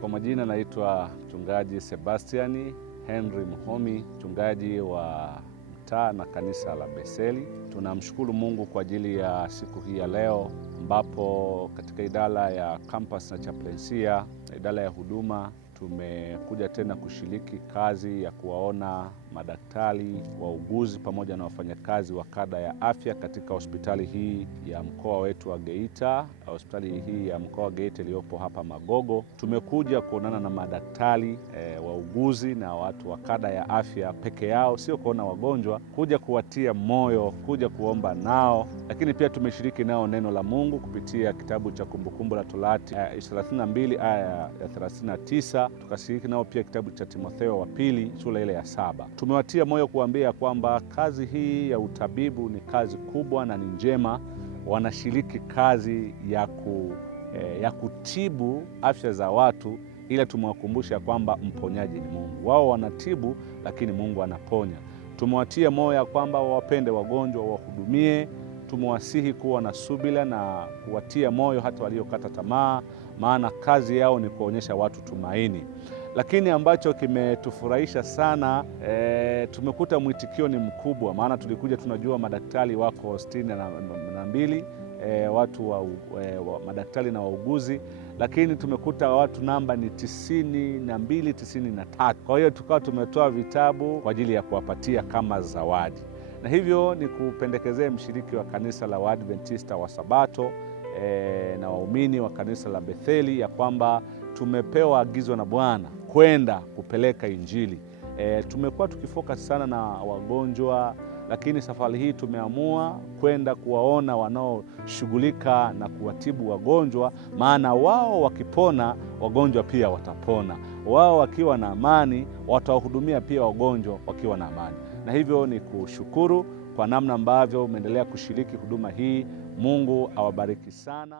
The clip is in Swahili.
Kwa majina naitwa Mchungaji Sebastian Henry Muhomi, mchungaji wa mtaa na kanisa la Betheli. Tunamshukuru Mungu kwa ajili ya siku hii ya leo, ambapo katika idara ya campus na chaplainsia na idara ya huduma tumekuja tena kushiriki kazi ya kuwaona madaktari, wauguzi pamoja na wafanyakazi wa kada ya afya katika hospitali hii ya mkoa wetu wa Geita, hospitali hii ya mkoa wa Geita iliyopo hapa Magogo. Tumekuja kuonana na madaktari, wauguzi na watu wa kada ya afya peke yao, sio kuona wagonjwa, kuja kuwatia moyo, kuja kuomba nao, lakini pia tumeshiriki nao neno la Mungu kupitia kitabu cha Kumbukumbu la Torati 32 aya ya 39. Tukashiriki nao pia kitabu cha Timotheo wa pili sura ile ya 7. Tumewatia moyo kuambia kwamba kazi hii ya utabibu ni kazi kubwa na ni njema. Wanashiriki kazi ya kutibu afya za watu, ila tumewakumbusha kwamba mponyaji ni Mungu. Wao wanatibu lakini Mungu anaponya. Tumewatia moyo kwamba wawapende wagonjwa, wahudumie. Tumewasihi kuwa na subira na kuwatia moyo hata waliokata tamaa, maana kazi yao ni kuonyesha watu tumaini. Lakini ambacho kimetufurahisha sana, tumekuta mwitikio ni mkubwa, maana tulikuja tunajua madaktari wako 62, watu wa madaktari na wauguzi, lakini tumekuta watu namba ni 92, 93. Kwa hiyo tukawa tumetoa vitabu kwa ajili ya kuwapatia kama zawadi, na hivyo ni kupendekezea mshiriki wa kanisa la Waadventista wa Sabato na waumini wa kanisa la Betheli ya kwamba tumepewa agizo na Bwana kwenda kupeleka Injili. Tumekuwa tukifocus sana na wagonjwa, lakini safari hii tumeamua kwenda kuwaona wanaoshughulika na kuwatibu wagonjwa, maana wao wakipona wagonjwa pia watapona. Wao wakiwa na amani watawahudumia pia wagonjwa wakiwa na amani. Na hivyo ni kushukuru kwa namna ambavyo umeendelea kushiriki huduma hii. Mungu awabariki sana.